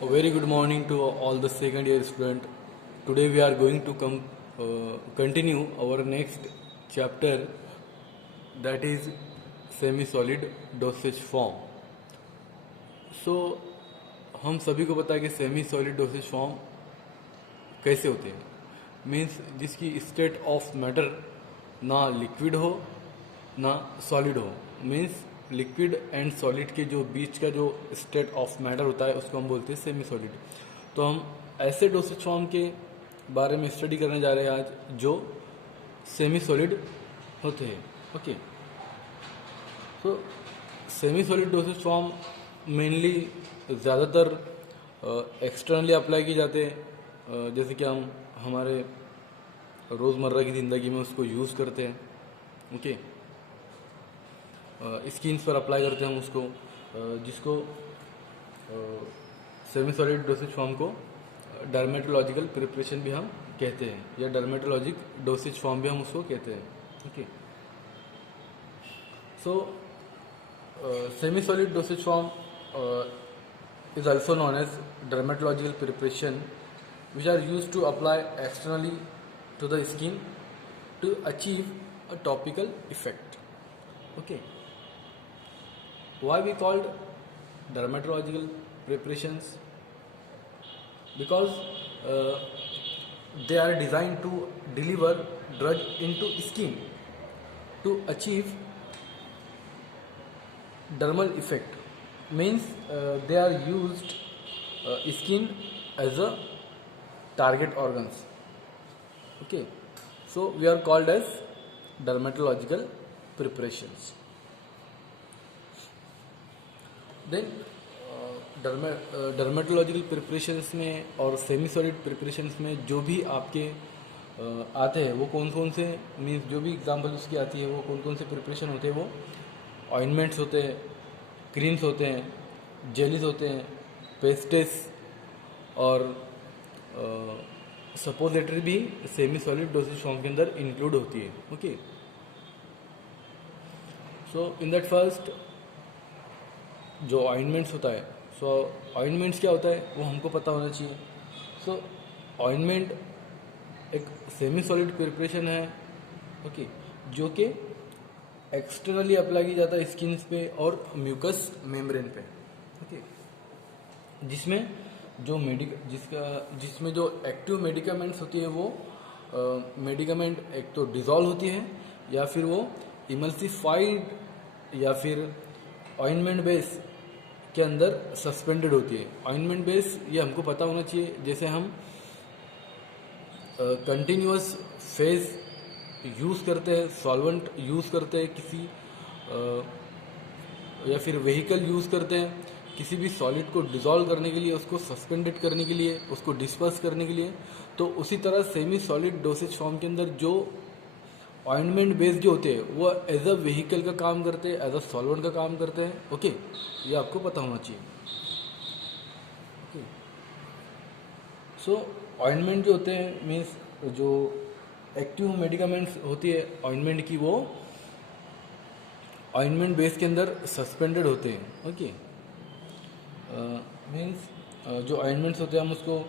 A very good morning to all the second year student. Today we are going to continue our next chapter, that is semi-solid dosage form. So हम सभी को पता है कि semi solid dosage form कैसे होते हैं, means जिसकी स्टेट ऑफ मैटर ना लिक्विड हो ना सॉलिड हो, मीन्स लिक्विड एंड सॉलिड के जो बीच का जो स्टेट ऑफ मैटर होता है उसको हम बोलते हैं सेमी सॉलिड। तो हम ऐसे डोसेज फॉर्म के बारे में स्टडी करने जा रहे हैं आज जो सेमी सॉलिड होते हैं। ओके, तो semi solid dosage form mainly ज़्यादातर एक्सटर्नली अप्लाई किए जाते हैं, जैसे कि हम हमारे रोज़मर्रा की ज़िंदगी में उसको यूज़ करते हैं। ओके, स्किन्स पर अप्लाई करते हैं हम उसको, जिसको सेमी सॉलिड डोसेज फॉर्म को डर्मेटोलॉजिकल प्रिपरेशन भी हम कहते हैं, या डर्मेटोलॉजिक डोसेज फॉर्म भी हम उसको कहते हैं। Okay, so semi solid dosage form is also known as dermatological preparation, which are used to apply externally to the skin to achieve a topical effect. Okay, why we called dermatological preparations? Because they are designed to deliver drug into skin to achieve dermal effect, means they are used skin as a target organs. Okay, so we are called as dermatological preparations. Then dermatological preparations में और semi solid preparations में जो भी आपके आते हैं वो कौन कौन से, मीन्स जो भी एग्जांपल उसकी आती है वो कौन कौन से प्रिपरेशन होते हैं, वो ऑइंटमेंट्स होते हैं, क्रीम्स होते हैं, जेलीज होते हैं, पेस्टेस और सपोजिटरी भी सेमी सॉलिड डोसेज फॉर्म के अंदर इंक्लूड होती है। Okay, so in that first जो ऑइंटमेंट्स होता है, सो ऑइंटमेंट्स क्या होता है वो हमको पता होना चाहिए। सो ऑइंटमेंट एक सेमी सॉलिड प्रिपरेशन है, ओके, जो कि एक्सटर्नली अप्लाई किया जाता है स्किन्स पे और म्यूकस मेम्ब्रेन पे। ओके, जिसमें जो जिसमें जो एक्टिव मेडिकामेंट्स होती है वो मेडिकामेंट एक तो डिज़ोल्व होती है या फिर वो इमल्सिफाइड या फिर ऑइंटमेंट बेस के अंदर सस्पेंडेड होती है। ऑइंटमेंट बेस ये हमको पता होना चाहिए, जैसे हम कंटिन्यूअस फेज यूज़ करते हैं, सॉल्वेंट यूज़ करते हैं किसी या फिर व्हीकल यूज़ करते हैं किसी भी सॉलिड को डिज़ोल्व करने के लिए, उसको सस्पेंडेड करने के लिए, उसको डिस्पर्स करने के लिए, तो उसी तरह सेमी सॉलिड डोसेज फॉर्म के अंदर जो ऑइंटमेंट बेस जो होते हैं वो एज अ व्हीकल का काम करते हैं, एज अ सॉल्वेंट का काम करते हैं। ओके, ये आपको पता होना चाहिए। ओके, सो ऑइंटमेंट जो होते हैं मीन्स जो एक्टिव मेडिकामेंट्स होती है ऑइंटमेंट की, वो ऑइंटमेंट बेस के अंदर सस्पेंडेड होते हैं। ओके, मीन्स जो ऑइंटमेंट्स होते हैं हम उसको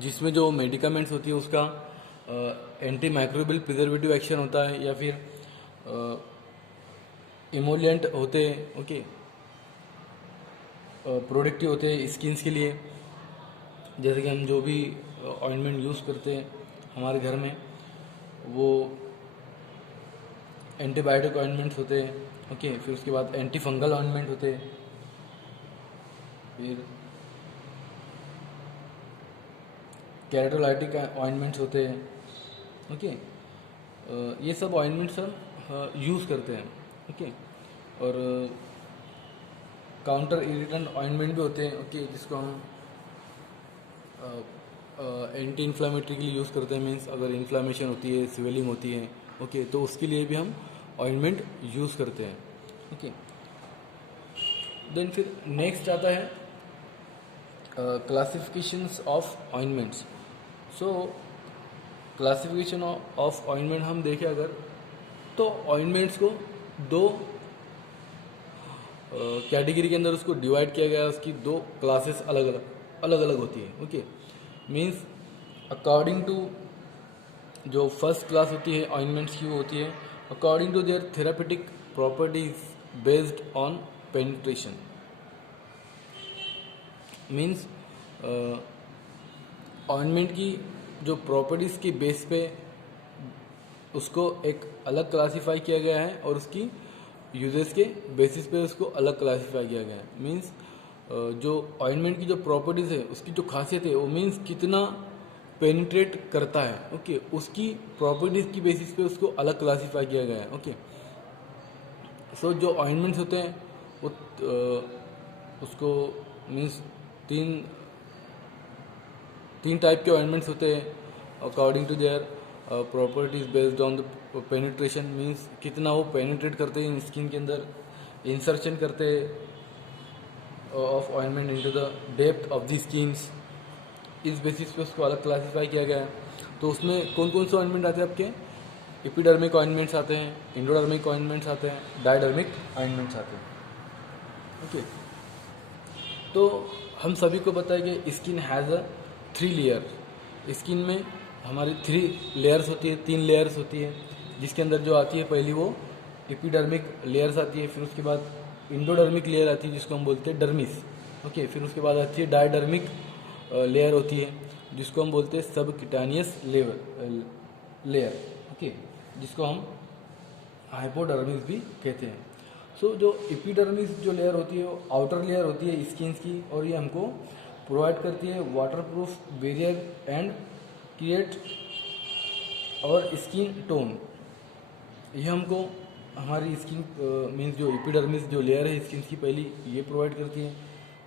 जिसमें जो मेडिकामेंट्स होती है उसका एंटी माइक्रोबियल प्रिजर्वेटिव एक्शन होता है या फिर इमोलिएंट होते हैं। ओके, प्रोडक्टिव होते हैं स्किन्स के लिए, जैसे कि हम जो भी ऑइंटमेंट यूज़ करते हैं हमारे घर में वो एंटीबायोटिक ऑइंटमेंट्स होते हैं। ओके, फिर उसके बाद एंटी फंगल ऑइंटमेंट होते हैं, फिर कैरेटोलाइटिक ऑइंटमेंट्स होते हैं। ओके, ये सब ऑइंटमेंट्स हम यूज़ करते हैं। ओके, और काउंटर इरिटेंट ऑइंटमेंट भी होते हैं। ओके, जिसको हम एंटी इन्फ्लामेटरी के लिए यूज़ करते हैं, मीन्स अगर इन्फ्लामेशन होती है, स्वेलिंग होती है, ओके, तो उसके लिए भी हम ऑइंटमेंट यूज़ करते हैं। ओके, देन फिर नेक्स्ट आता है classifications of ointments. So classification of ointment हम देखें अगर, तो ऑइंटमेंट्स को दो कैटेगरी के अंदर उसको डिवाइड किया गया है, उसकी दो क्लासेस अलग अलग होती है। ओके, मीन्स अकॉर्डिंग टू जो फर्स्ट क्लास होती है ऑइंटमेंट्स की, वो होती है according to their therapeutic properties based on penetration. Means ointment की जो प्रॉपर्टीज़ की बेस पे उसको एक अलग क्लासीफाई किया गया है और उसकी यूजेस के बेसिस पे उसको अलग क्लासीफाई किया गया है। मीन्स जो ऑइंटमेंट की जो प्रॉपर्टीज़ है, उसकी जो खासियत है, वो मीन्स कितना पेनिट्रेट करता है। ओके, उसकी प्रॉपर्टीज़ की बेसिस पे उसको अलग क्लासीफाई किया गया है। ओके, सो जो ऑइंटमेंट्स होते हैं वो उसको मीन्स तीन टाइप के ऑइंटमेंट्स होते हैं according to their properties based on the penetration. Means कितना वो पेनिट्रेट करते हैं स्किन के अंदर, इंसर्शन करते हैं of ointment into the depth of the skins. इस बेसिस पे उसको अलग क्लासीफाई किया गया है। तो उसमें कौन कौन से ऑइंटमेंट आते हैं आपके? एपिडर्मिक ऑइंटमेंट्स आते हैं, एंडोडर्मिक ऑइंटमेंट्स आते हैं, डायडर्मिक ऑइंटमेंट्स आते हैं। ओके, तो हम सभी को पता है कि skin has a 3 layer. Skin में हमारी 3 लेयर्स होती है, 3 लेयर्स होती है, जिसके अंदर जो आती है पहली वो एपिडर्मिक लेयर्स आती है, फिर उसके बाद इंडोडर्मिक लेयर आती है जिसको हम बोलते हैं डर्मिस। ओके, फिर उसके बाद आती है डायडर्मिक लेयर होती है जिसको हम बोलते हैं सबक्यूटेनियस लेयर। ओके, जिसको हम हाइपोडर्मिस भी कहते हैं। सो जो एपिडर्मिस जो लेयर होती है वो आउटर लेयर होती है स्किन की, और ये हमको प्रोवाइड करती है वाटरप्रूफ बैरियर एंड क्रिएट और स्किन टोन। ये हमको हमारी स्किन मीन्स जो एपिडर्मिस जो लेयर है स्किन की पहली, ये प्रोवाइड करती है।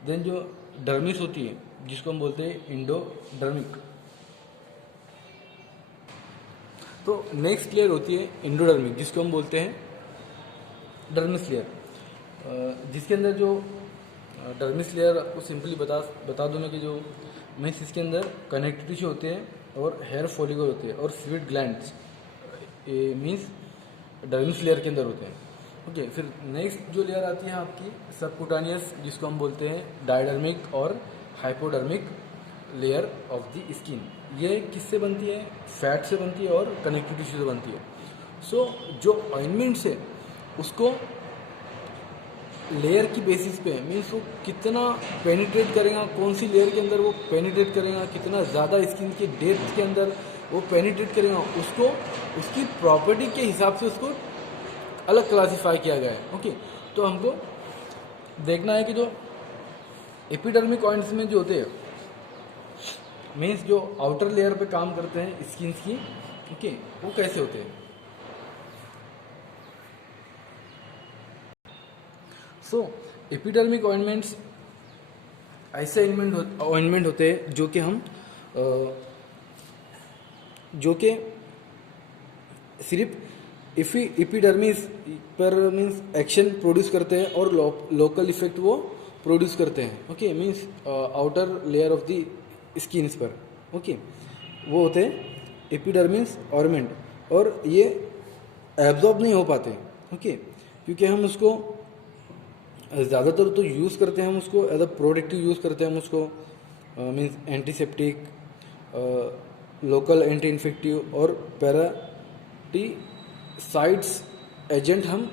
देन जो डर्मिस होती है जिसको हम बोलते हैं इंडोडर्मिक। तो नेक्स्ट लेयर होती है इंडोडर्मिक जिसको हम बोलते हैं डर्मिस लेयर, जिसके अंदर जो डर्मिस लेयर आपको सिंपली बता दूँ कि जो मीन्स इसके अंदर कनेक्टिव टिश्यू होते हैं और हेयर फॉलिकल होते हैं और sweet glands means dermis layer के अंदर होते हैं। ओके, फिर नेक्स्ट जो लेयर आती है आपकी सबक्यूटेनियस जिसको हम बोलते हैं डायडर्मिक और hypodermic layer of the skin. ये किससे बनती है? फैट से बनती है और कनेक्टिव टिश्यू से बनती है। सो जो ऑइंटमेंट्स है उसको लेयर की बेसिस पे मीन्स वो कितना पेनिट्रेट करेगा, कौन सी लेयर के अंदर वो पेनिट्रेट करेगा, कितना ज़्यादा स्किन के डेप्थ के अंदर वो पेनिट्रेट करेगा, उसको उसकी प्रॉपर्टी के हिसाब से उसको अलग क्लासीफाई किया गया है। ओके, तो हमको देखना है कि जो एपिडर्मिक ऑइंट्स में जो होते हैं मीन्स जो आउटर लेयर पे काम करते हैं स्किन की, ओके, वो कैसे होते हैं। सो एपिडर्मिक ऑइंटमेंट्स ऐसे ऑइंटमेंट होते हैं जो कि हम जो कि सिर्फ एपिडर्मिस पर मीन्स एक्शन प्रोड्यूस करते हैं और लोकल इफेक्ट वो प्रोड्यूस करते हैं। Okay, means outer layer of the skins पर। ओके, वो होते हैं एपिडर्मिस ऑर्नामेंट, और ये एब्जॉर्ब नहीं हो पाते। ओके, क्योंकि हम उसको ज़्यादातर तो यूज़ करते हैं, हम उसको एज अ प्रोटेक्टिव यूज़ करते हैं, हम उसको means antiseptic, local anti infective और पैराटीसाइड्स एजेंट हम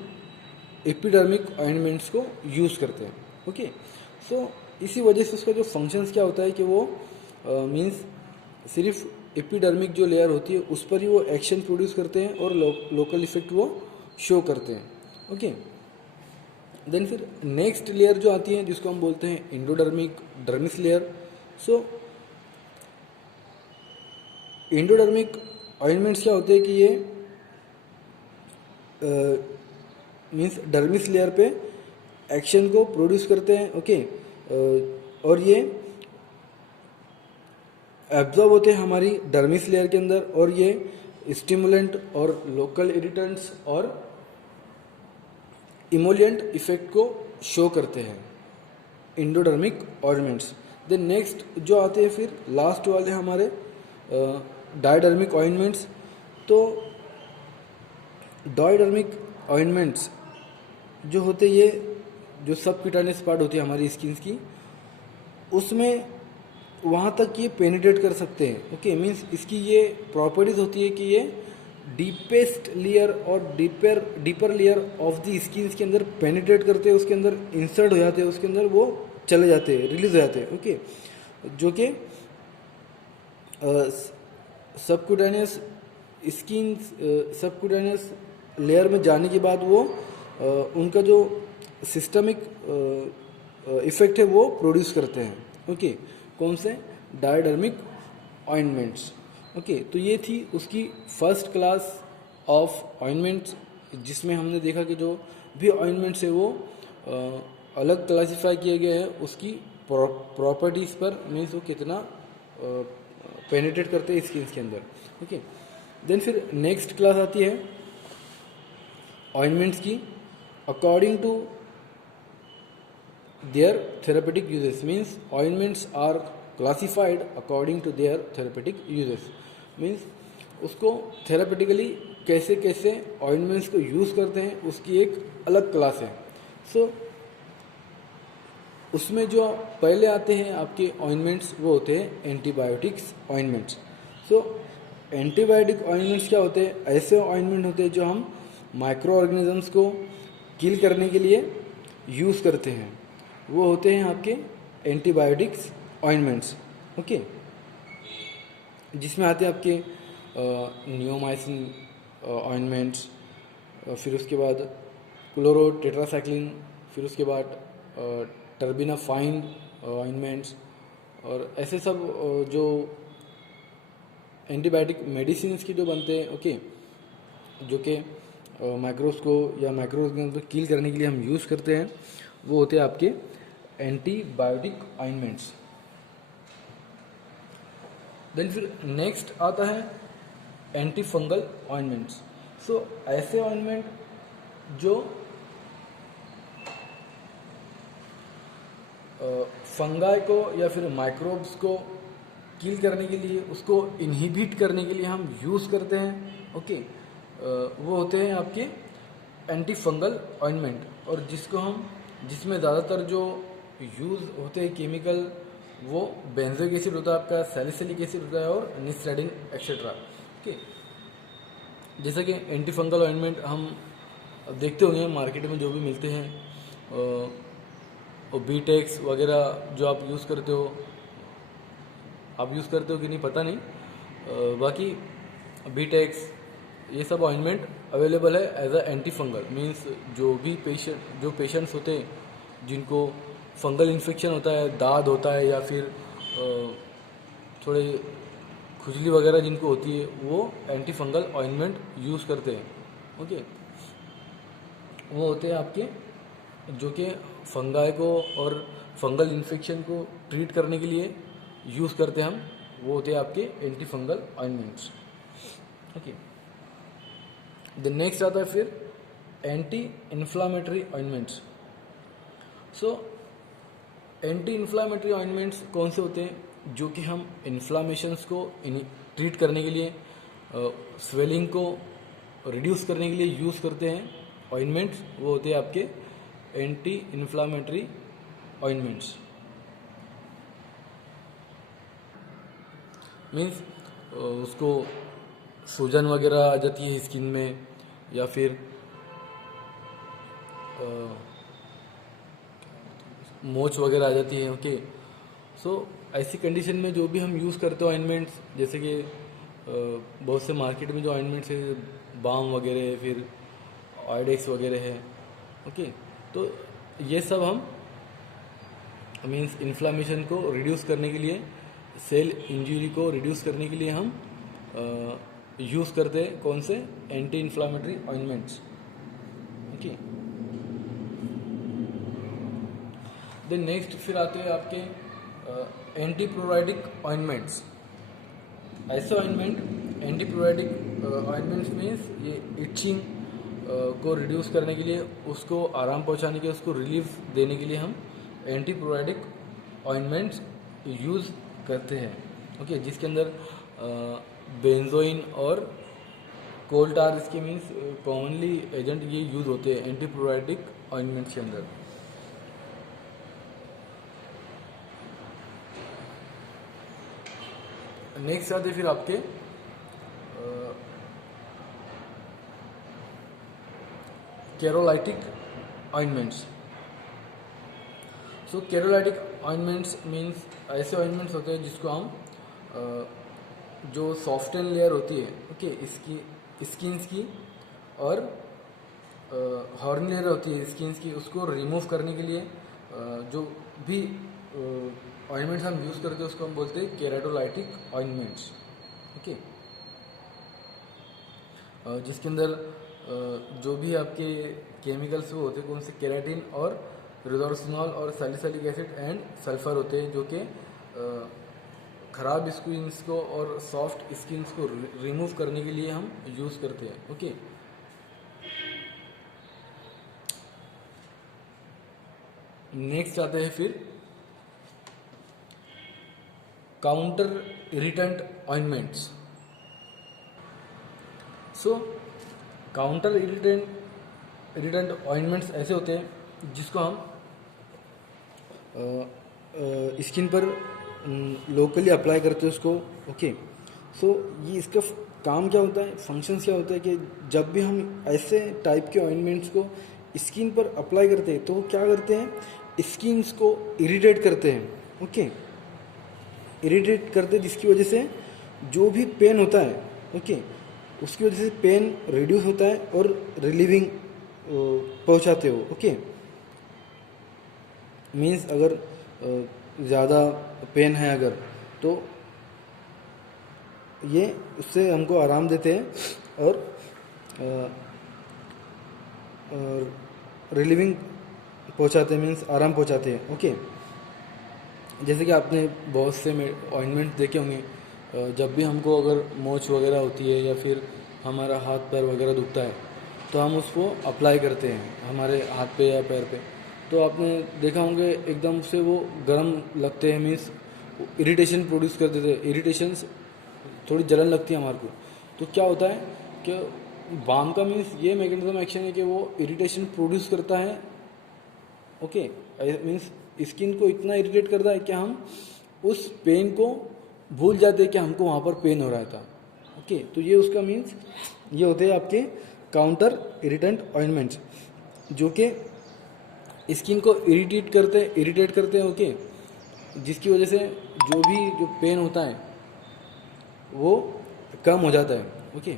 एपिडर्मिक ऑइंटमेंट्स को यूज़ करते हैं। ओके, सो इसी वजह से उसका जो फंक्शंस क्या होता है कि वो मीन्स सिर्फ एपिडर्मिक जो लेयर होती है उस पर ही वो एक्शन प्रोड्यूस करते हैं और लोकल इफेक्ट वो शो करते हैं। ओके, देन फिर नेक्स्ट लेयर जो आती है जिसको हम बोलते हैं इंडोडर्मिक डर्मिस लेयर। सो इंडोडर्मिक ऑइंटमेंट्स क्या होते हैं कि ये मीन्स डर्मिस लेयर पे एक्शन को प्रोड्यूस करते हैं। ओके, और ये एब्जॉर्ब होते हैं हमारी डर्मिस लेयर के अंदर, और ये स्टिमुलेंट और लोकल इरिटेंट्स और इमोलियंट इफेक्ट को शो करते हैं इंडोडर्मिक ऑइंटमेंट्स। देन नेक्स्ट जो आते हैं फिर लास्ट वाले हमारे डायडर्मिक ऑइंटमेंट्स। तो डायडर्मिक ऑइंटमेंट्स जो होते ये जो सब क्यूटानियस पार्ट होती है हमारी स्किन की, उसमें वहाँ तक ये पेनिट्रेट कर सकते हैं। ओके, मीन्स इसकी ये प्रॉपर्टीज होती है कि ये डीपेस्ट लेयर और deeper layer of the skin के अंदर पेनिट्रेट करते हैं, उसके अंदर इंसर्ट हो जाते हैं, उसके अंदर वो चले जाते हैं, रिलीज हो जाते हैं। ओके, जो कि सबक्यूटेनियस स्किन सबक्यूटेनियस लेयर में जाने के बाद वो उनका जो सिस्टमिक इफेक्ट है वो प्रोड्यूस करते हैं। ओके, कौन से? डायडर्मिक ऑइंटमेंट्स। ओके, तो ये थी उसकी फर्स्ट क्लास ऑफ ऑइंटमेंट्स, जिसमें हमने देखा कि जो भी ऑइंटमेंट्स है वो अलग क्लासिफाई किए गए हैं उसकी प्रॉपर्टीज़ पर, मीन्स वो कितना पेनिट्रेट करते हैं स्किन के अंदर। ओके, देन फिर नेक्स्ट क्लास आती है ऑइंटमेंट्स की according to their therapeutic uses, means ointments are classified according to their therapeutic uses, means उसको थेरापेटिकली कैसे कैसे ऑइंटमेंट्स को यूज़ करते हैं उसकी एक अलग क्लास है। सो उसमें जो पहले आते हैं आपके ऑइंटमेंट्स वो होते हैं एंटीबायोटिक्स ऑइंटमेंट्स। सो एंटीबायोटिक ऑइंटमेंट्स क्या होते हैं? ऐसे ऑइंटमेंट होते हैं जो हम माइक्रो ऑर्गेनिजम्स को किल करने के लिए यूज़ करते हैं, वो होते हैं आपके एंटीबायोटिक्स ऑइंटमेंट्स। ओके, जिसमें आते हैं आपके नियोमाइसिन ऑइंटमेंट्स, फिर उसके बाद क्लोरोटेट्रासाइक्लिन, फिर उसके बाद टर्बिनाफाइन ऑइंटमेंट्स, और ऐसे सब जो एंटीबायोटिक मेडिसिन की जो बनते हैं। ओके, जो कि माइक्रोब्स को या माइक्रो ऑर्गेनिज्म को किल करने के लिए हम यूज़ करते हैं, वो होते हैं आपके एंटीबायोटिक ऑइंटमेंट्स। देन फिर नेक्स्ट आता है एंटी फंगल ऑइंटमेंट्स। सो ऐसे ऑइंटमेंट जो फंगाई को या फिर माइक्रोब्स को किल करने के लिए, उसको इनहिबिट करने के लिए हम यूज़ करते हैं। ओके, वो होते हैं आपके एंटी फंगल ऑइंटमेंट, और जिसमें ज़्यादातर जो यूज़ होते हैं केमिकल वो बेंजोइक एसिड होता है आपका, सैलिसिलिक एसिड होता है, और निस्टेडिन एक्सेट्रा। ओके, जैसे कि एंटी फंगल ऑइंटमेंट हम देखते होंगे मार्केट में जो भी मिलते हैं, और बीटेक्स वगैरह जो आप यूज़ करते हो, कि नहीं पता नहीं, बाकी बीटेक्स ये सब ऑइंटमेंट अवेलेबल है as a anti fungal. Means जो पेशेंट्स होते हैं जिनको फंगल इन्फेक्शन होता है, दाद होता है, या फिर थोड़े खुजली वगैरह जिनको होती है, वो एंटी फंगल ऑइंटमेंट यूज़ करते हैं। ओके, वो होते हैं आपके जो कि फंगाई को और फंगल इन्फेक्शन को ट्रीट करने के लिए यूज़ करते हैं हम, वो होते हैं आपके anti fungal ointments. Okay, the next आता है फिर anti inflammatory ointments. So anti inflammatory ointments कौन से होते हैं? जो कि हम इन्फ्लामेशंस को ट्रीट करने के लिए, स्वेलिंग को रिड्यूस करने के लिए यूज़ करते हैं ऑइंटमेंट्स, वो होते हैं आपके एंटी इन्फ्लामेटरी ऑइंटमेंट्स। मीन्स उसको सूजन वगैरह आ जाती है स्किन में, या फिर मोच वगैरह आ जाती है। ओके, सो ऐसी कंडीशन में जो भी हम यूज़ करते हो ऑइंटमेंट्स, जैसे कि बहुत से मार्केट में जो ऑइंटमेंट्स है, बाम वगैरह है, फिर ऑयडेक्स वगैरह है। ओके, तो ये सब हम मीन्स इन्फ्लामेशन को रिड्यूस करने के लिए, सेल इंजरी को रिड्यूस करने के लिए हम यूज़ करते हैं कौन से? Anti inflammatory ointments. Okay, then next फिर आते हैं आपके एंटी प्रोराइटिक ऑइंटमेंट्स। ऐसे ointment anti pruritic ointments means ये इचिंग को रिड्यूस करने के लिए, उसको आराम पहुंचाने के लिए, उसको रिलीफ देने के लिए हम एंटी प्रोराइटिक ऑइंटमेंट्स यूज़ करते हैं। ओके, जिसके अंदर बेंजोइन और कोल टार, इसके मीन्स कॉमनली एजेंट ये यूज़ होते हैं एंटी प्रोराइटिक ऑइंटमेंट्स के अंदर। नेक्स्ट आते फिर आपके केरोलाइटिक ऑइंटमेंट्स। सो केरोलाइटिक ऑइंटमेंट्स मीन्स ऐसे ऑइंटमेंट्स होते हैं जिसको हम जो सॉफ्टन लेयर होती है ओके इसकी स्किन्स की और हॉर्न लेयर होती है स्किन्स की, उसको रिमूव करने के लिए जो भी ऑइंटमेंट्स हम यूज़ करते हैं उसको हम बोलते हैं केराटोलाइटिक ऑइंटमेंट्स ओके। जिसके अंदर जो भी आपके केमिकल्स वो होते हैं कौन से केराटिन और रिडोक्सिनॉल और सैलिसिलिक एसिड एंड सल्फर होते हैं जो कि ख़राब स्किन्स को और सॉफ्ट स्किन्स को रिमूव करने के लिए हम यूज़ करते हैं ओके। नेक्स्ट आते हैं फिर काउंटर इरिटेंट ऑइंटमेंट्स। सो काउंटर इरिटेंट ऑइंटमेंट्स ऐसे होते हैं जिसको हम स्किन पर लोकली अप्लाई करते हैं उसको ओके। सो ये इसका काम क्या होता है, फंक्शंस क्या होता है कि जब भी हम ऐसे टाइप के ऑइंटमेंट्स को स्किन पर अप्लाई करते हैं तो वो क्या करते हैं, स्किन्स को इरिटेट करते हैं ओके। इरिटेट करते हैं जिसकी वजह से जो भी पेन होता है ओके उसकी वजह से पेन रिड्यूस होता है और रिलीविंग पहुंचाते हो ओके। मीन्स अगर ज़्यादा पेन है अगर तो ये उससे हमको आराम देते हैं और रिलीविंग पहुंचाते हैं, मीन्स आराम पहुंचाते हैं ओके। जैसे कि आपने बहुत से ऑइंटमेंट देखे होंगे, जब भी हमको अगर मोच वगैरह होती है या फिर हमारा हाथ पैर वगैरह दुखता है तो हम उसको अप्लाई करते हैं हमारे हाथ पे या पैर पे, तो आपने देखा होंगे एकदम से वो गर्म लगते हैं, मीन्स इरिटेशन प्रोड्यूस कर देते हैं, इरिटेशंस थोड़ी जलन लगती है हमारे को। तो क्या होता है कि बाम का मीन्स ये मैकेनिज्म एक्शन है कि वो इरिटेशन प्रोड्यूस करता है ओके। मीन्स स्किन को इतना इरिटेट करता है कि हम उस पेन को भूल जाते हैं कि हमको वहाँ पर पेन हो रहा था ओके। तो ये उसका मीन्स ये होते हैं आपके काउंटर इरिटेंट ऑइंटमेंट्स जो कि स्किन को इरिटेट करते हैं ओके, जिसकी वजह से जो पेन होता है वो कम हो जाता है ओके।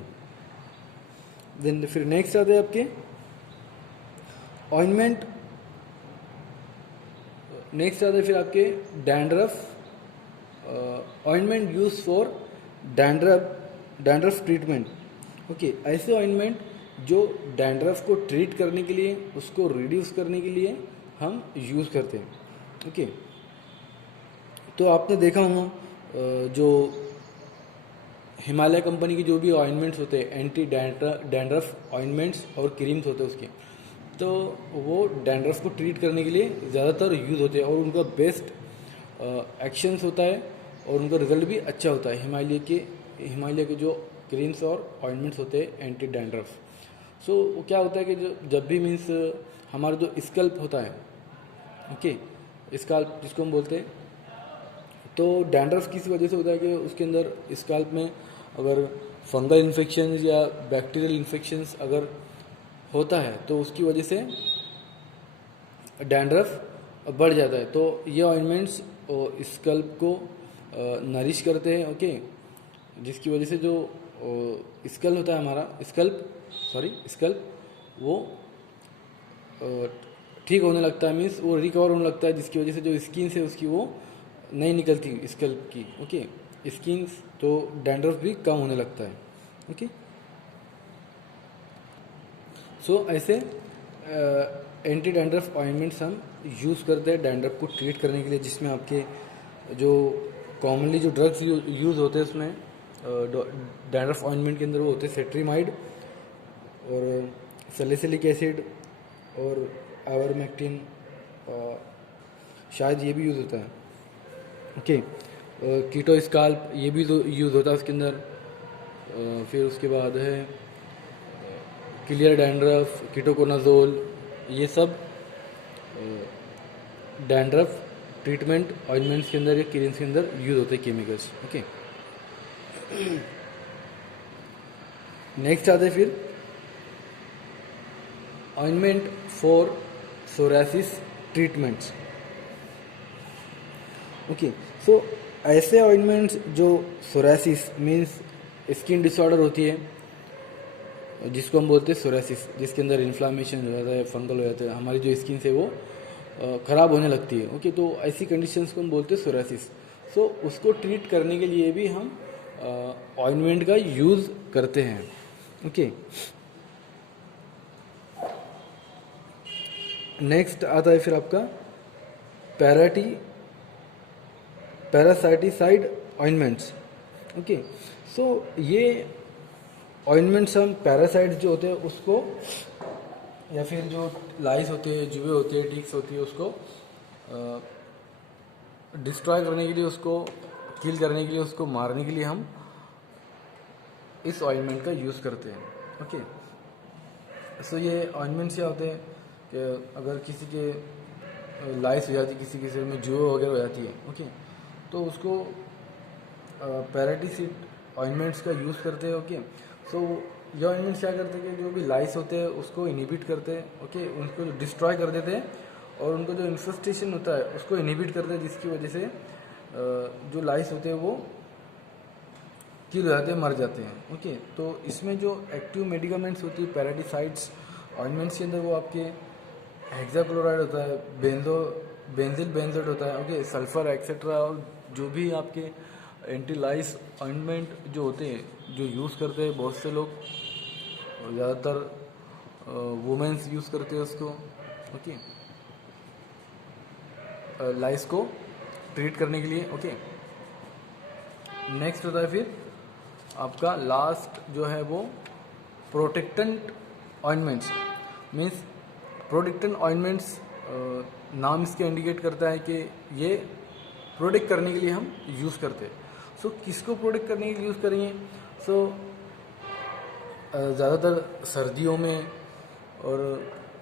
देन फिर नेक्स्ट आते हैं आपके ऑइंटमेंट। नेक्स्ट आते हैं फिर आपके dandruff ointment use for dandruff treatment okay. ऐसे ऑइंटमेंट जो डैंड्रफ को ट्रीट करने के लिए, उसको रिड्यूस करने के लिए हम यूज़ करते हैं ओके। तो आपने देखा होगा जो हिमालय कंपनी की जो भी ऑइंटमेंट्स होते हैं, एंटी डैंड्रफ ऑइंटमेंट्स और क्रीम्स होते हैं उसके, तो वो डैंड्रफ को ट्रीट करने के लिए ज़्यादातर यूज़ होते हैं और उनका बेस्ट एक्शंस होता है और उनका रिजल्ट भी अच्छा होता है। हिमालय के जो क्रीम्स और ऑइंटमेंट्स होते हैं एंटी डैंड्रफ। सो वो क्या होता है कि जब भी मीन्स हमारा जो स्कल्प होता है ओके, स्कल्प जिसको हम बोलते हैं, तो डैंड्रफ किस वजह से होता है कि उसके अंदर स्कल्प में अगर फंगल इन्फेक्शंस या बैक्टीरियल इन्फेक्शंस अगर होता है तो उसकी वजह से डैंड्रफ बढ़ जाता है। तो ये ऑइंटमेंट्स स्कल्प को नरिश करते हैं ओके, जिसकी वजह से जो स्कल्प होता है हमारा स्कल्प वो ठीक होने लगता है, मीन्स वो रिकवर होने लगता है, जिसकी वजह से जो स्किन से उसकी वो नहीं निकलती स्कल्प की ओके स्किन, तो डैंड्रफ भी कम होने लगता है ओके। सो ऐसे एंटी डैंड्रफ ऑइंटमेंट्स हम यूज़ करते हैं डैंड्रफ को ट्रीट करने के लिए, जिसमें आपके जो कॉमनली जो ड्रग्स यूज़ होते हैं उसमें डैंड्रफ ऑइंटमेंट के अंदर वो होते हैं सेट्रीमाइड और सैलिसिलिक एसिड और आइवरमेक्टिन, शायद ये भी यूज़ होता है ओके। कीटो स्काल्प ये भी यूज़ होता है उसके अंदर। फिर उसके बाद है क्लियर डैंड्रफ, कीटोकोनाजोल, ये सब डैंड्रफ ट्रीटमेंट ऑइंटमेंट्स के अंदर या क्रीम्स के अंदर यूज़ होते हैं केमिकल्स ओके। नेक्स्ट आते हैं फिर ointment for psoriasis treatments. Okay, so ऐसे ऑइंटमेंट्स जो सोरासिस मीन्स स्किन डिसऑर्डर होती है जिसको हम बोलते हैं सोरासिस, जिसके अंदर इन्फ्लामेशन हो जाता है, फंगल हो जाता है, हमारी जो स्किन से वो ख़राब होने लगती है। ओके, तो ऐसी कंडीशंस को हम बोलते हैं सोरासिस। सो उसको ट्रीट करने के लिए भी हम ऑइंटमेंट का यूज़ करते हैं। ओके, नेक्स्ट आता है फिर आपका पैरासाइटिसाइड ऑइंटमेंट्स। ओके, सो ये ऑइंटमेंट्स हम पैरासाइट्स जो होते हैं उसको, या फिर जो लाइस होते हैं, जुए होते हैं, टिक्स होती है, उसको डिस्ट्रॉय करने के लिए, उसको किल करने के लिए, उसको मारने के लिए हम इस ऑइंटमेंट का यूज़ करते हैं। ओके, सो ये ऑइंटमेंट्स क्या होते हैं कि अगर किसी के लाइस हो जाती है, किसी के सिर में जुए वगैरह हो जाती है, ओके, तो उसको पैराटिसिड ऑइंटमेंट्स का यूज़ करते हैं। ओके, सो ये ऑइंटमेंट्स क्या करते हैं कि जो भी लाइस होते हैं उसको इनहिबिट करते हैं। ओके, उनको डिस्ट्रॉय कर देते हैं और उनको जो इन्फेस्टेशन होता है उसको इनहिबिट करते हैं, जिसकी वजह से जो लाइस होते हैं वो किल हो जाते हैं, मर जाते हैं। ओके, तो इसमें जो एक्टिव मेडिकामेंट्स होती है पैराटिसाइड्स ऑइंटमेंट्स के अंदर, वो आपके हेक्साक्लोराइड होता है, बेंजिल बेंजोएट होता है, ओके, सल्फर एक्सेट्रा, और जो भी आपके एंटी लाइस ऑइंटमेंट जो होते हैं जो यूज़ करते हैं बहुत से लोग, ज़्यादातर वुमेन्स यूज़ करते हैं उसको। ओके, लाइस को ट्रीट करने के लिए। ओके, नेक्स्ट होता है फिर आपका लास्ट जो है वो protectant ointments. Means protectant ointments, नाम इसके इंडिकेट करता है कि ये प्रोटेक्ट करने के लिए हम यूज़ करते हैं। सो किसको प्रोटेक्ट करने के लिए यूज़ करेंगे? सो ज़्यादातर सर्दियों में और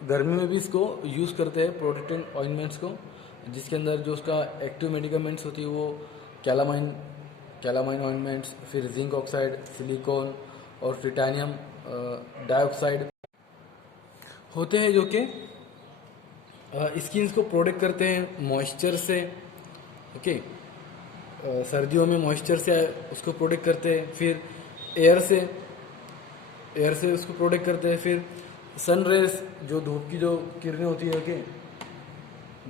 गर्मी में भी इसको यूज़ करते हैं प्रोटेक्टेंट ऑइंटमेंट्स को, जिसके अंदर जो उसका एक्टिव मेडिकामेंट्स होती है वो कैलामाइन ऑइंटमेंट्स, फिर जिंक ऑक्साइड, सिलिकॉन और टाइटेनियम डाइऑक्साइड होते हैं, जो कि स्किन्स को प्रोटेक्ट करते हैं मॉइस्चर से। ओके, सर्दियों में मॉइस्चर से उसको प्रोटेक्ट करते हैं, फिर एयर से उसको प्रोटेक्ट करते हैं, फिर सन रेज, जो धूप की जो किरणें होती है, ओके,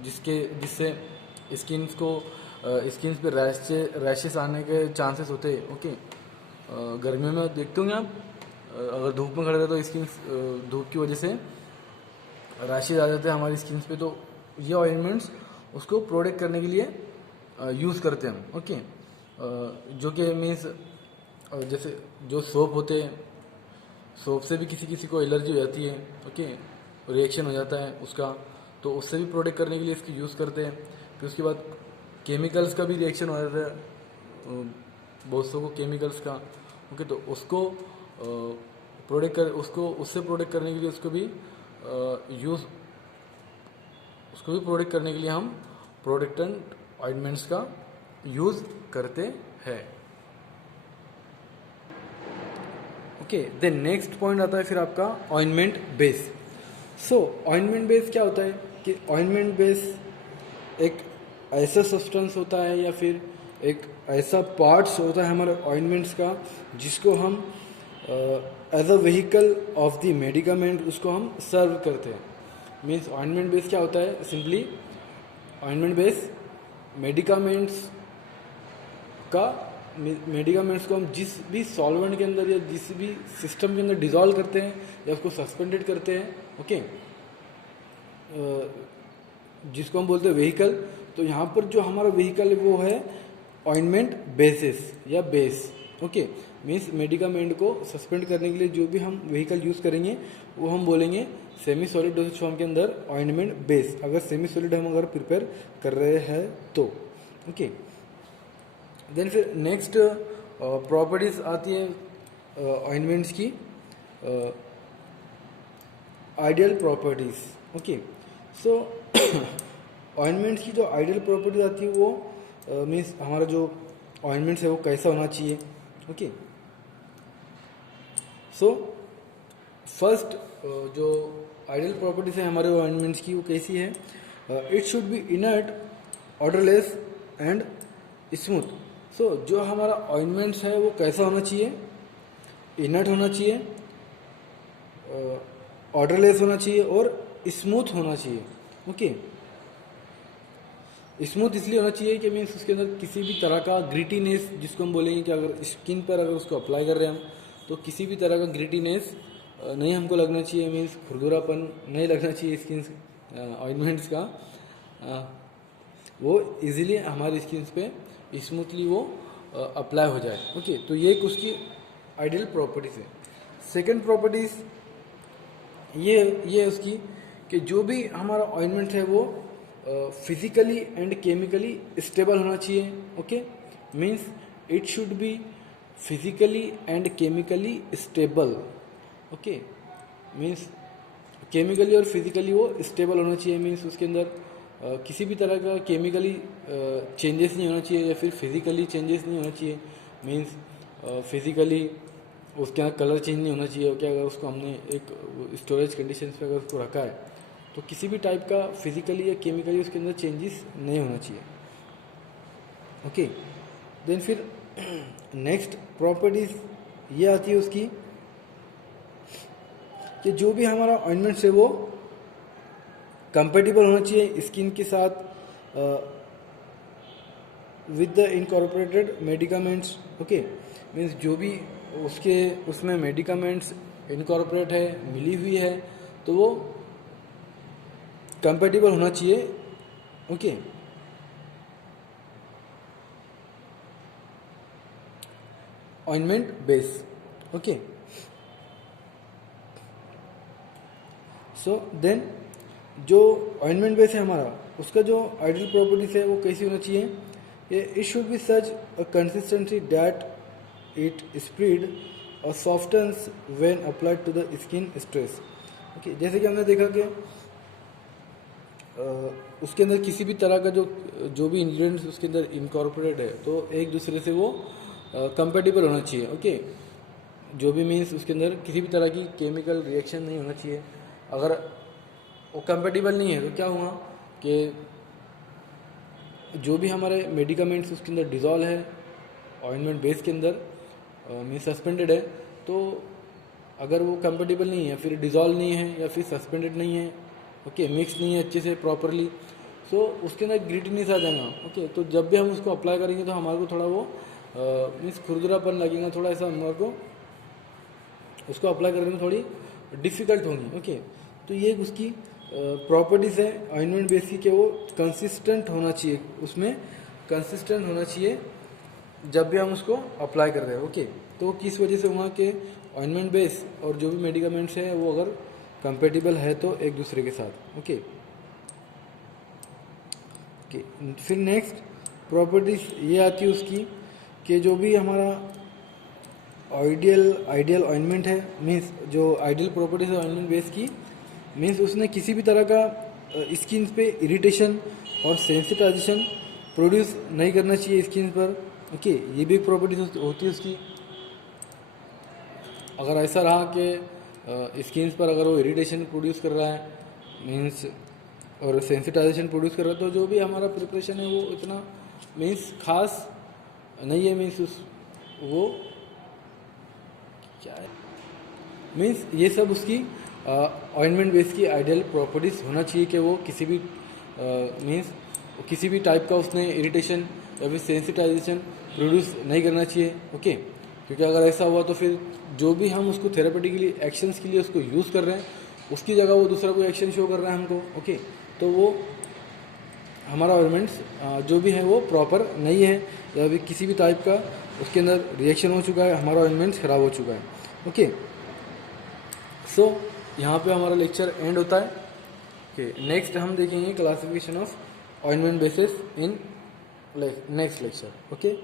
जिससे स्किन्स पे रैशेस आने के चांसेस होते हैं। ओके, गर्मियों में देखते होंगे आप, अगर धूप में खड़े रहे तो स्किन धूप की वजह से रैशेज आ जाते हैं हमारी स्किन पे, तो ये ऑइंटमेंट्स उसको प्रोटेक्ट करने के लिए यूज़ करते हैं हम। ओके, जो कि मीन्स जैसे जो सोप होते हैं, सोप से भी किसी को एलर्जी हो जाती है, ओके, रिएक्शन हो जाता है उसका, तो उससे भी प्रोटेक्ट करने के लिए इसकी यूज़ करते हैं। फिर उसके बाद केमिकल्स का भी रिएक्शन हो जाता है बहुत सौ को केमिकल्स का। ओके, तो उसको उससे प्रोटेक्ट करने के लिए उसको भी प्रोटेक्ट करने के लिए हम प्रोटेक्टेंट ऑइंटमेंट्स का यूज़ करते हैं। ओके, देन नेक्स्ट पॉइंट आता है फिर आपका ऑइंटमेंट बेस। सो ऑइंटमेंट बेस क्या होता है कि ऑइंटमेंट बेस एक ऐसा सब्सटेंस होता है या फिर एक ऐसा पार्ट्स होता है हमारे ऑइंटमेंट्स का, जिसको हम as a vehicle of the medicament उसको हम सर्व करते हैं। मीन्स ऑइंटमेंट बेस क्या होता है? सिंपली ऑइंटमेंट बेस मेडिकामेंट्स को हम जिस भी सॉल्वेंट के अंदर या जिस भी सिस्टम के अंदर डिजॉल्व करते हैं या उसको सस्पेंडेड करते हैं, ओके, जिसको हम बोलते हैं व्हीकल। तो यहाँ पर जो हमारा व्हीकल है वो है ऑइंटमेंट बेसिस या बेस। ओके, मीन्स मेडिकामेंट को सस्पेंड करने के लिए जो भी हम व्हीकल यूज़ करेंगे वो हम बोलेंगे सेमी सॉलिड डोसेज फॉर्म के अंदर ऑइंटमेंट बेस, अगर सेमी सॉलिड हम अगर प्रिपेयर कर रहे हैं तो। ओके, देन फिर नेक्स्ट प्रॉपर्टीज आती है ऑइंटमेंट्स की, आइडियल प्रॉपर्टीज। ओके, सो ऑइंटमेंट्स की जो आइडियल प्रॉपर्टीज आती है वो मीन्स हमारा जो ऑइंटमेंट्स है वो कैसा होना चाहिए। ओके। सो फर्स्ट जो आइडियल प्रॉपर्टीज है हमारे ऑइंटमेंट्स की वो कैसी है? It should be inert, odourless and smooth. So जो हमारा ऑइंटमेंट्स है वो कैसा होना चाहिए? इनर्ट होना चाहिए, ऑर्डरलेस होना चाहिए और स्मूथ होना चाहिए। ओके, स्मूथ इसलिए होना चाहिए कि मीन्स उसके अंदर किसी भी तरह का ग्रिटीनेस, जिसको हम बोलेंगे कि अगर स्किन पर अगर उसको अप्लाई कर रहे हैं हम, तो किसी भी तरह का ग्रिटीनेस नहीं हमको लगना चाहिए, मीन्स खुरदुरापन नहीं लगना चाहिए स्किन ऑइंटमेंट्स का। वो इजीली हमारी स्किन पे स्मूथली वो अप्लाई हो जाए। ओके, तो ये एक उसकी आइडियल प्रॉपर्टीज है। सेकंड प्रॉपर्टीज ये उसकी कि जो भी हमारा ऑइंटमेंट है वो फिजिकली एंड केमिकली स्टेबल होना चाहिए। Okay, means it should be physically and chemically stable. Okay, means chemically और फिजिकली वो स्टेबल होना चाहिए। मीन्स उसके अंदर किसी भी तरह का केमिकली चेंजेस नहीं होना चाहिए या फिर फिजिकली चेंजेस नहीं होना चाहिए। मीन्स फिजिकली उसके अंदर कलर चेंज नहीं होना चाहिए। क्या अगर उसको हमने एक स्टोरेज कंडीशंस पे अगर उसको रखा है तो किसी भी टाइप का फिजिकली या केमिकली उसके अंदर चेंजेस नहीं होना चाहिए। ओके, देन फिर नेक्स्ट प्रॉपर्टीज ये आती है उसकी कि जो भी हमारा ऑइंटमेंट्स है वो कंपेटिबल होना चाहिए स्किन के साथ with the incorporated medicaments. Okay, means जो भी उसमें मेडिकामेंट्स इनकॉर्पोरेट है, मिली हुई है, तो वो कंपेटिबल होना चाहिए। Okay, ointment base. Okay, so then जो ऑइंटमेंट बेस है हमारा, उसका जो आइडियल प्रॉपर्टीज है वो कैसी होना चाहिए? It should be such a consistency that it spread और softens when applied to the skin stress. Okay, जैसे कि हमने देखा कि उसके अंदर किसी भी तरह का जो भी इंग्रेडिएंट्स उसके अंदर इनकॉर्पोरेट है तो एक दूसरे से वो कंपेटिबल होना चाहिए। ओके, जो भी मीन्स उसके अंदर किसी भी तरह की केमिकल रिएक्शन नहीं होना चाहिए। अगर वो कंपेटिबल नहीं है तो क्या हुआ कि जो भी हमारे मेडिकामेंट्स उसके अंदर डिज़ोल्व है ऑइंटमेंट बेस के अंदर, मीन्स सस्पेंडेड है, तो अगर वो कंपेटिबल नहीं है, फिर डिज़ोल्व नहीं है या फिर सस्पेंडेड नहीं है, ओके, मिक्स नहीं है अच्छे से प्रॉपरली, सो उसके अंदर ग्रिटीनेस आ जाएगा। ओके, तो जब भी हम उसको अप्लाई करेंगे तो हमारे को थोड़ा वो मीन्स खुरदुरापन लगेगा, थोड़ा ऐसा हमारे को उसको अप्लाई करने में थोड़ी डिफ़िकल्ट होंगी। ओके, तो ये उसकी प्रॉपर्टीज़ है ऑइंटमेंट बेस की कि वो कंसिस्टेंट होना चाहिए, उसमें कंसिस्टेंट होना चाहिए जब भी हम उसको अप्लाई कर रहे हैं। ओके, तो किस वजह से हुआ कि ऑइंटमेंट बेस और जो भी मेडिकामेंट्स हैं वो अगर कंपेटिबल है तो एक दूसरे के साथ। ओके, फिर नेक्स्ट प्रॉपर्टीज ये आती है उसकी कि जो भी हमारा आइडियल ऑइंटमेंट है, मीन्स जो आइडियल प्रॉपर्टीज है ऑइंटमेंट बेस की, मीन्स उसने किसी भी तरह का स्किन पे इरिटेशन और सेंसिटाइजेशन प्रोड्यूस नहीं करना चाहिए स्किन पर। ओके, ये भी एक प्रॉपर्टीज होती है उसकी। अगर ऐसा रहा कि स्किन पर अगर वो इरिटेशन प्रोड्यूस कर रहा है मीन्स और सेंसिटाइजेशन प्रोड्यूस कर रहा है तो जो भी हमारा प्रिपरेशन है वो इतना मीन्स खास नहीं है। मीन्स वो क्या है, मीन्स ये सब उसकी ऑइंटमेंट बेस की आइडियल प्रॉपर्टीज होना चाहिए कि वो किसी भी मीन्स किसी भी टाइप का उसने इरिटेशन या फिर सेंसिटाइजेशन प्रोड्यूस नहीं करना चाहिए। ओके, क्योंकि अगर ऐसा हुआ तो फिर जो भी हम उसको थेरेपेटिकली एक्शंस के लिए उसको यूज़ कर रहे हैं उसकी जगह वो दूसरा कोई एक्शन शो कर रहा है हमको। ओके, तो वो हमारा ऑइंटमेंट्स जो भी है वो प्रॉपर नहीं है या फिर किसी भी टाइप का उसके अंदर रिएक्शन हो चुका है, हमारा ऑइंटमेंट्स खराब हो चुका है। ओके, सो यहाँ पे हमारा लेक्चर एंड होता है। ओके, नेक्स्ट हम देखेंगे classification of ointment basis in next lecture. Okay.